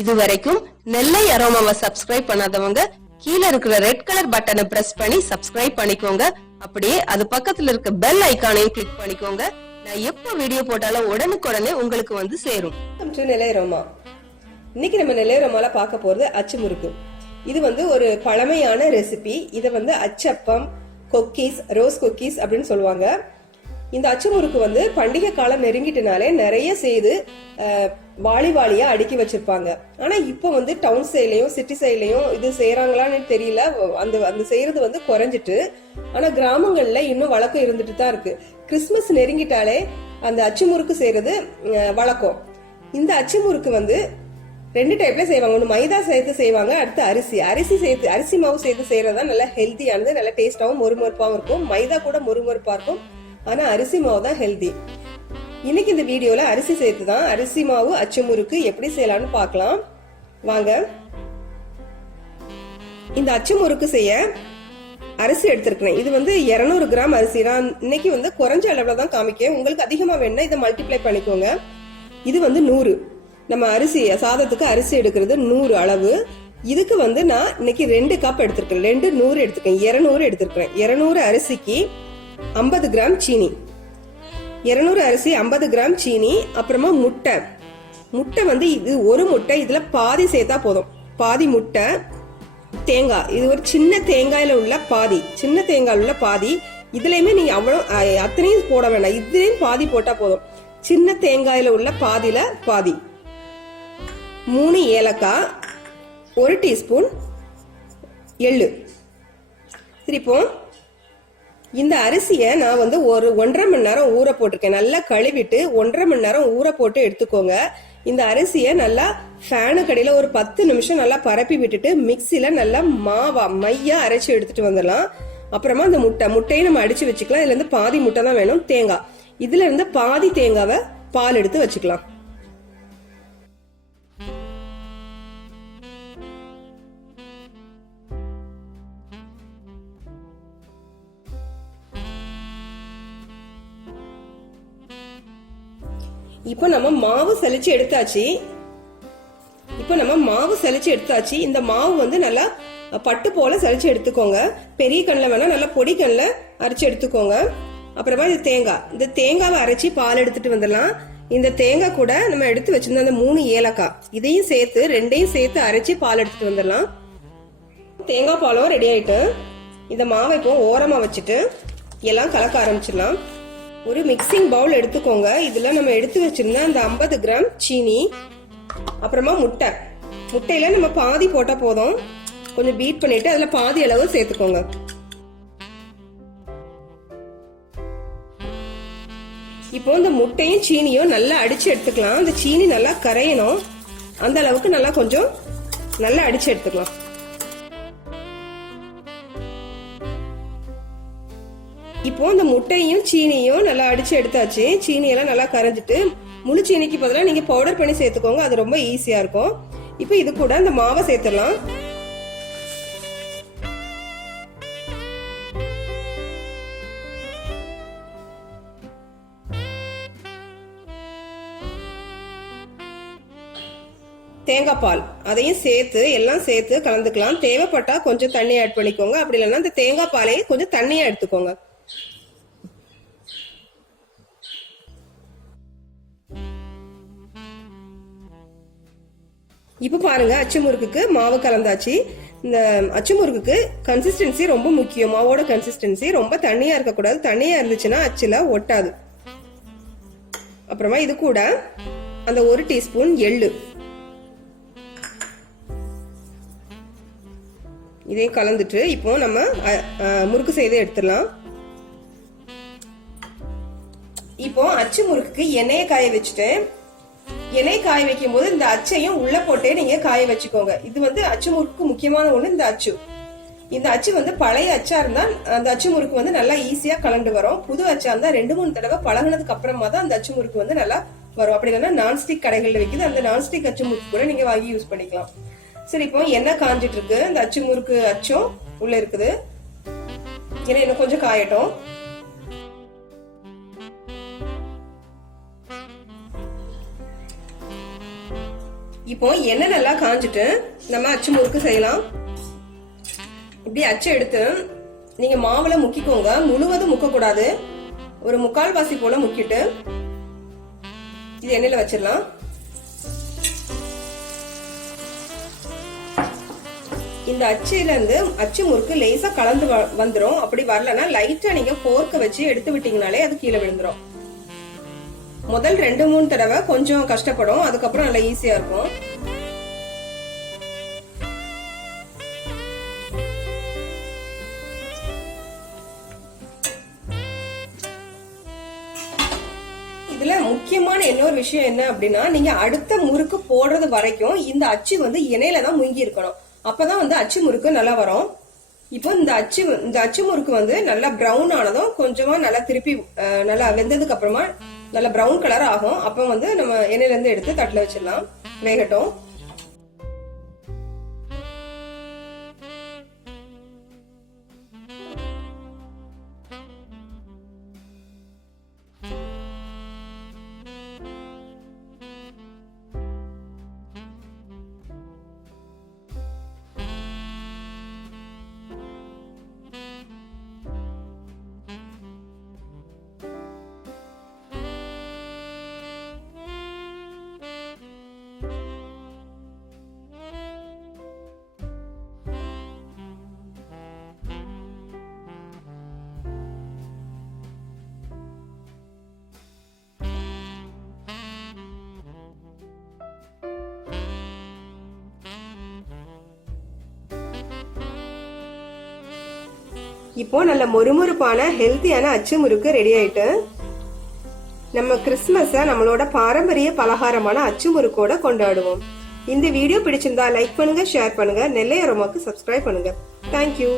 இதுவரைக்கும் நெல்லை அரோமாவை சப்ஸ்கிரைப் பண்ணாதவங்க கீழே இருக்கிற ரெட் கலர் பட்டனை பிரஸ் பண்ணி சப்ஸ்கிரைப் பண்ணிக்கோங்க. அப்படியே அது பக்கத்துல இருக்க பெல் ஐகானையும் கிளிக் பண்ணிக்கோங்க. நான் எப்ப வீடியோ போட்டாலும் உடனுக்குடனே உங்களுக்கு வந்து சேரும். நெல்லை அரோமா. இன்னைக்கு நம்ம நெல்லை அரோமால பார்க்க போறது அச்சு முறுக்கு. இது ஒரு பழமையான ரெசிபி. இத அச்சப்பம், கொக்கீஸ், ரோஸ் கொக்கீஸ் அப்படின்னு சொல்லுவாங்க. இந்த அச்சு முறுக்கு பண்டிகை காலம் நெருங்கிட்டனாலே நிறைய செய்து வாளி வாளியா அடுக்கி வச்சிருப்பாங்க. ஆனா இப்ப டவுன் சைட்லயும் சிட்டி சைட்லயும் இது செய்யறாங்களான்னு தெரியல. அந்த செய்யறது குறைஞ்சிட்டு, ஆனா கிராமங்கள்ல இன்னும் வழக்கம் இருந்துட்டு தான் இருக்கு. கிறிஸ்துமஸ் நெருங்கிட்டாலே அந்த அச்சு முறுக்கு செய்யறது வழக்கம். இந்த அச்சு முறுக்கு ரெண்டு டைப்ல செய்வாங்க. ஒண்ணு மைதா சேர்த்து செய்வாங்க, அடுத்து அரிசி மாவு சேர்த்து செய்யறதா நல்ல ஹெல்த்தியானது, நல்ல டேஸ்டாவும் மொறுமொறுப்பாவும் இருக்கும். மைதா கூட மொறுமொறுப்பா இருக்கும், ஆனா அரிசி மாவு தான் ஹெல்தி. இன்னைக்கு இந்த வீடியோல அரிசி சேர்த்து தான் அரிசி மாவு அச்சு முறுக்கு எப்படி செய்யலாம்னு பார்க்கலாம் வாங்க. இந்த அச்சு முறுக்கு செய்ய அரிசி எடுத்திருக்கிறேன். இது 200 கிராம் அரிசி. நான் இன்னைக்கு குறைஞ்ச அளவுல தான் காமிக்கேன். உங்களுக்கு அதிகமா வேணும்னா இதை மல்டிப்ளை பண்ணிக்கோங்க. இது 100. நம்ம அரிசி சாதத்துக்கு அரிசி எடுக்கிறது 100 அளவு. இதுக்கு நான் இன்னைக்கு 2 கப் எடுத்திருக்கேன். 100 எடுத்திருக்கேன். 200 எடுத்திருக்கிறேன். 200 அரிசிக்கு 50 கிராம் சீனி. 200 அரிசி 50 கிராம் சீனி. அப்புறமா முட்டை இது ஒரு முட்டை. இதுல பாதி சேர்த்தா போதும். பாதி முட்டை. தேங்காய், இது ஒரு சின்ன தேங்காயில உள்ள பாதி, சின்ன தேங்காய் உள்ள பாதி. இதுலயுமே நீங்க அவ்வளவு அத்தனையும் போட வேண்டாம், இதுலயும் பாதி போட்டா போதும். சின்ன தேங்காயில உள்ள பாதியில பாதி. 3 ஏலக்காய், 1 டீஸ்பூன் எள்ளு. இப்போ இந்த அரிசியை நான் ஒரு 1.5 மணி நேரம் ஊற போட்டிருக்கேன். நல்லா கழுவிட்டு 1.5 மணி நேரம் ஊற போட்டு எடுத்துக்கோங்க. இந்த அரிசியை நல்லா ஃபேனு கடையில ஒரு 10 நிமிஷம் நல்லா பரப்பி விட்டுட்டு மிக்சில நல்லா மையா அரைச்சு எடுத்துட்டு வந்துடலாம். அப்புறமா அந்த முட்டையை நம்ம அடிச்சு வச்சுக்கலாம். இதுல இருந்து பாதி முட்டை தான் வேணும். தேங்காய், இதுல இருந்து பாதி தேங்காவை பால் எடுத்து வச்சுக்கலாம். இப்போ நம்ம மாவு சலிச்சு எடுத்தாச்சு. இந்த மாவு நல்லா பட்டு போல சலிச்சு எடுத்துக்கோங்க. பெரிய கண்ணில் வேணா நல்லா பொடி கண்ணில் அரைச்சு எடுத்துக்கோங்க. அப்புறமா இது தேங்காய். இந்த தேங்காவை அரைச்சி பால் எடுத்துட்டு வந்துடலாம். இந்த தேங்காய் கூட நம்ம எடுத்து வச்சிருந்த அந்த 3 ஏலக்காய், இதையும் சேர்த்து ரெண்டையும் சேர்த்து அரைச்சி பால் எடுத்துட்டு வந்துடலாம். தேங்காய் பாலும் ரெடி ஆயிட்டு இந்த மாவை இப்போ ஓரமா வச்சுட்டு எல்லாம் கலக்க ஆரம்பிச்சிடலாம். ஒரு மிக்சிங் பவுல் எடுத்துக்கோங்க. இதுல நம்ம எடுத்து வச்சிருந்த அந்த 50 கிராம் சீனி, அப்புறமா முட்டையில நம்ம பாதி போட்டா போதும். கொஞ்சம் பீட் பண்ணிட்டு அதுல பாதி அளவு சேர்த்துக்கோங்க. இப்போ இந்த முட்டையும் சீனியும் நல்லா அடிச்சு எடுத்துக்கலாம். அந்த சீனி நல்லா கரையணும், அந்த அளவுக்கு நல்லா கொஞ்சம் நல்லா அடிச்சு எடுத்துக்கலாம். இப்போ இந்த முட்டையும் சீனியும் நல்லா அடிச்சு எடுத்தாச்சு. சீனியெல்லாம் நல்லா கரைஞ்சிட்டு முழு சீனிக்கு பதிலாக நீங்க பவுடர் பண்ணி சேர்த்துக்கோங்க, அது ரொம்ப ஈஸியா இருக்கும். இப்போ இது கூட இந்த மாவை சேர்த்துடலாம். தேங்காய் பால் அதையும் சேர்த்து எல்லாம் சேர்த்து கலந்துக்கலாம். தேவைப்பட்டா கொஞ்சம் தண்ணி ஆட் பண்ணிக்கோங்க. அப்படி இல்லைன்னா இந்த தேங்காய் பாலையும் கொஞ்சம் தண்ணியா எடுத்துக்கோங்க. இப்ப பாருங்க, அச்சு முறுக்குக்கு மாவு கலந்தாச்சு. இந்த அச்சு முறுக்குக்கு கன்சிஸ்டன்சி ரொம்ப முக்கியம். மாவோட கன்சிஸ்டன்சி ரொம்ப தண்ணியா இருக்க கூடாது. தண்ணியா இருந்துச்சுன்னா அச்சுல ஒட்டாது. அப்புறமா இது கூட அந்த 1 டீஸ்பூன் எள்ளு, இதையும் கலந்துட்டு இப்போ நம்ம முறுக்கு செய்து எடுத்துடலாம். இப்போ அச்சு முறுக்குக்கு எண்ணெயை காய வச்சுட்டு, எண்ணெய் காய வைக்கும் போது இந்த அச்சையும் உள்ள போட்டே நீங்க காய வச்சுக்கோங்க. இது அச்சு முறுக்கு முக்கியமான ஒண்ணு. இந்த அச்சு பழைய அச்சா இருந்தா அந்த அச்சு முறுக்கு நல்லா ஈஸியா கலந்து வரும். புது அச்சா இருந்தா 2-3 தடவை பழகினதுக்கு அப்புறமா தான் அந்த அச்சு முறுக்கு நல்லா வரும். அப்படி இல்லைன்னா நான்ஸ்டிக் கடைகள்ல வைக்குது, அந்த நான்ஸ்டிக் அச்சு முறுக்கு கூட நீங்க வாங்கி யூஸ் பண்ணிக்கலாம். சரி, இப்போ எண்ணெய் காஞ்சிட்டு இருக்கு. இந்த அச்சு முறுக்கு அச்சும் உள்ள இருக்குது. ஏன்னா இன்னும் கொஞ்சம் காயட்டும். இப்போ எண்ணெய் நல்லா காஞ்சிட்டு நம்ம அச்சு முறுக்கு செய்யலாம். இப்படி அச்சு எடுத்து நீங்க மாவுல முக்கிக்கோங்க. முழுவதும் முக்க கூடாது. ஒரு 3/4 வாசி போல முக்கிட்டு இது எண்ணெயில வச்சிடலாம். இந்த அச்சில இருந்து அச்சு முறுக்கு லேசா கலந்து வந்துரும். அப்படி வரலன்னா லைட்டா நீங்க போர்க்க வச்சு எடுத்து விட்டீங்கனாலே அது கீழே விழுந்துரும். முதல் 2-3 தடவை கொஞ்சம் கஷ்டப்படும், அதுக்கப்புறம் நல்லா ஈஸியா இருக்கும். இதுல முக்கியமான இன்னொரு விஷயம் என்ன அப்படின்னா, நீங்க அடுத்த முறுக்கு போடுறது வரைக்கும் இந்த அச்சு வந்து எண்ணெயில தான் முங்கி இருக்கணும். அப்பதான் வந்து அச்சு முறுக்கு நல்லா வரும். இப்போ இந்த அச்சு முறுக்கு வந்து நல்லா பிரவுன் ஆனதும் கொஞ்சமா நல்லா திருப்பி நல்லா வெந்ததுக்கு அப்புறமா நல்லா பிரவுன் கலர் ஆகும். அப்ப வந்து நம்ம எண்ணெயில இருந்து எடுத்து தட்டுல வச்சிடலாம், வேகட்டும். இப்போ நல்ல மொறுமொறுப்பான ஹெல்த்தியான அச்சு முறுக்கு ரெடி ஆயிட்டு நம்ம கிறிஸ்துமஸை நம்மளோட பாரம்பரிய பலகாரமான அச்சு முறுக்கோட கொண்டாடுவோம். இந்த வீடியோ பிடிச்சிருந்தா லைக் பண்ணுங்க, ஷேர் பண்ணுங்க, நெல்லை அரோமாக்கு சப்ஸ்கிரைப் பண்ணுங்க. தேங்க்யூ.